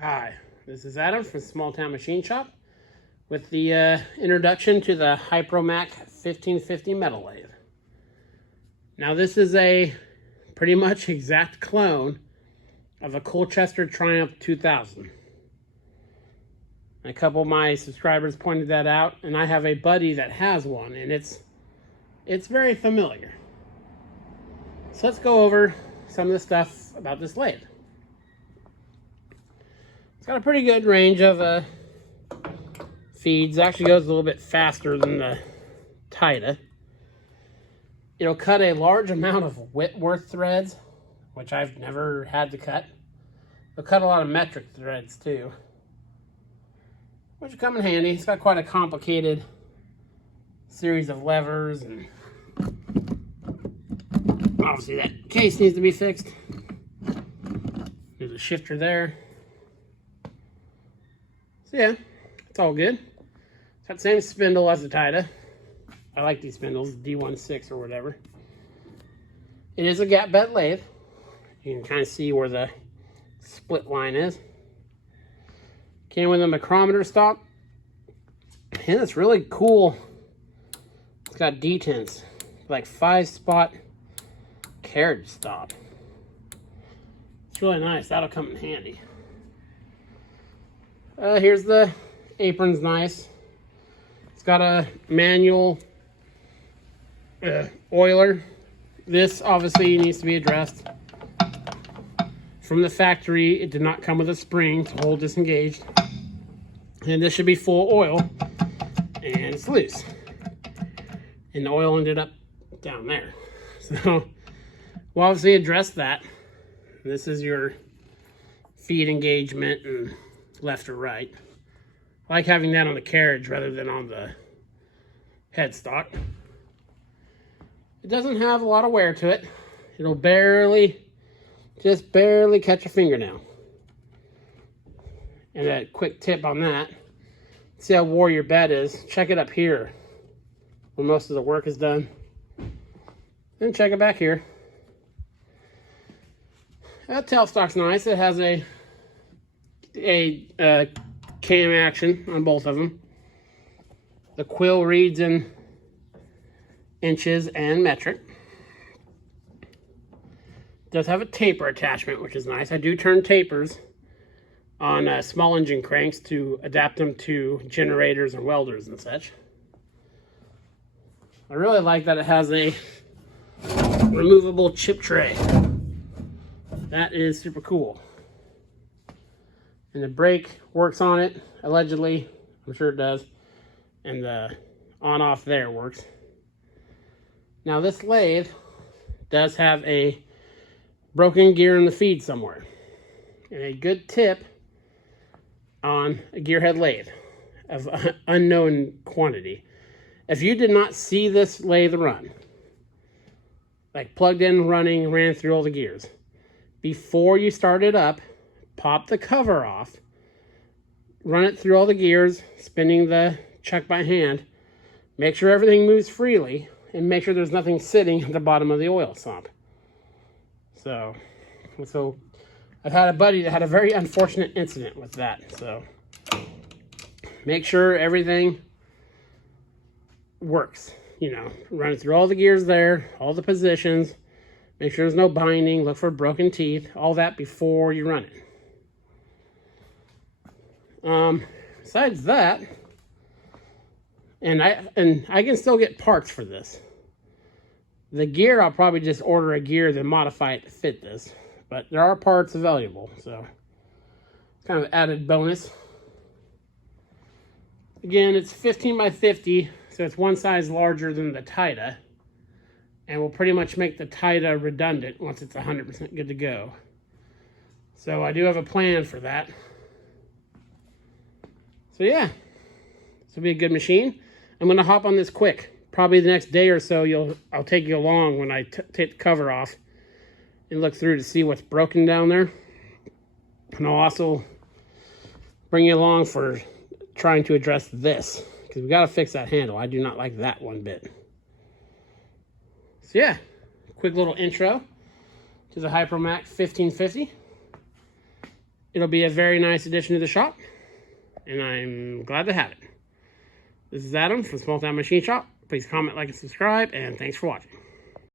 Hi, this is Adam from Small Town Machine Shop with the introduction to the Hipromac 1550 metal lathe. Now this is a pretty much exact clone of a Colchester Triumph 2000. A couple of my subscribers pointed that out, and I have a buddy that has one, and it's very familiar. So let's go over some of the stuff about this lathe. It's got a pretty good range of feeds. It actually goes a little bit faster than the Tita. It'll cut a large amount of Whitworth threads, which I've never had to cut. It'll cut a lot of metric threads too, which come in handy. It's got quite a complicated series of levers, and obviously that case needs to be fixed. There's a shifter there. So yeah, it's all good. It's got the same spindle as the Tita. I like these spindles, D16 or whatever. It is a gap bed lathe. You can kind of see where the split line is. Came with a micrometer stop. And it's really cool. It's got detents, like 5-spot carriage stop. It's really nice. That'll come in handy. Here's the apron's nice. It's got a manual oiler. This obviously needs to be addressed. From the factory, it did not come with a spring to hold this engaged. And this should be full oil, and it's loose. And the oil ended up down there. So we'll obviously address that. This is your feed engagement and left or right. I like having that on the carriage rather than on the headstock. It doesn't have a lot of wear to it. It'll just barely catch a fingernail. And a quick tip on that, see how wore your bed is. Check it up here when most of the work is done. Then check it back here. That tailstock's nice. It has a cam action on both of them. The quill reads in inches and metric. It does have a taper attachment, which is nice. I do turn tapers on small engine cranks to adapt them to generators and welders and such. I really like that it has a removable chip tray. That is super cool. And the brake works on it, allegedly. I'm sure it does. And the on-off there works. Now this lathe does have a broken gear in the feed somewhere. And a good tip on a gearhead lathe of unknown quantity. If you did not see this lathe run, like plugged in, running, ran through all the gears, before you start it up, pop the cover off, run it through all the gears, spinning the chuck by hand, make sure everything moves freely, and make sure there's nothing sitting at the bottom of the oil sump. So I've had a buddy that had a very unfortunate incident with that. So make sure everything works. You know, run it through all the gears there, all the positions, make sure there's no binding, look for broken teeth, all that before you run it. Besides that, and I can still get parts for this. The gear, I'll probably just order a gear then modify it to fit this. But there are parts available, so it's kind of an added bonus. Again, it's 15 by 50, so it's one size larger than the Tita. And will pretty much make the Tita redundant once it's 100% good to go. So I do have a plan for that. So yeah, this will be a good machine. I'm going to hop on this quick. Probably the next day or so, I'll take you along when I take the cover off and look through to see what's broken down there. And I'll also bring you along for trying to address this, because we got to fix that handle. I do not like that one bit. So yeah, quick little intro to the Hipromac 1550. It'll be a very nice addition to the shop, and I'm glad to have it. This is Adam from Small Town Machine Shop. Please comment, like, and subscribe, and thanks for watching.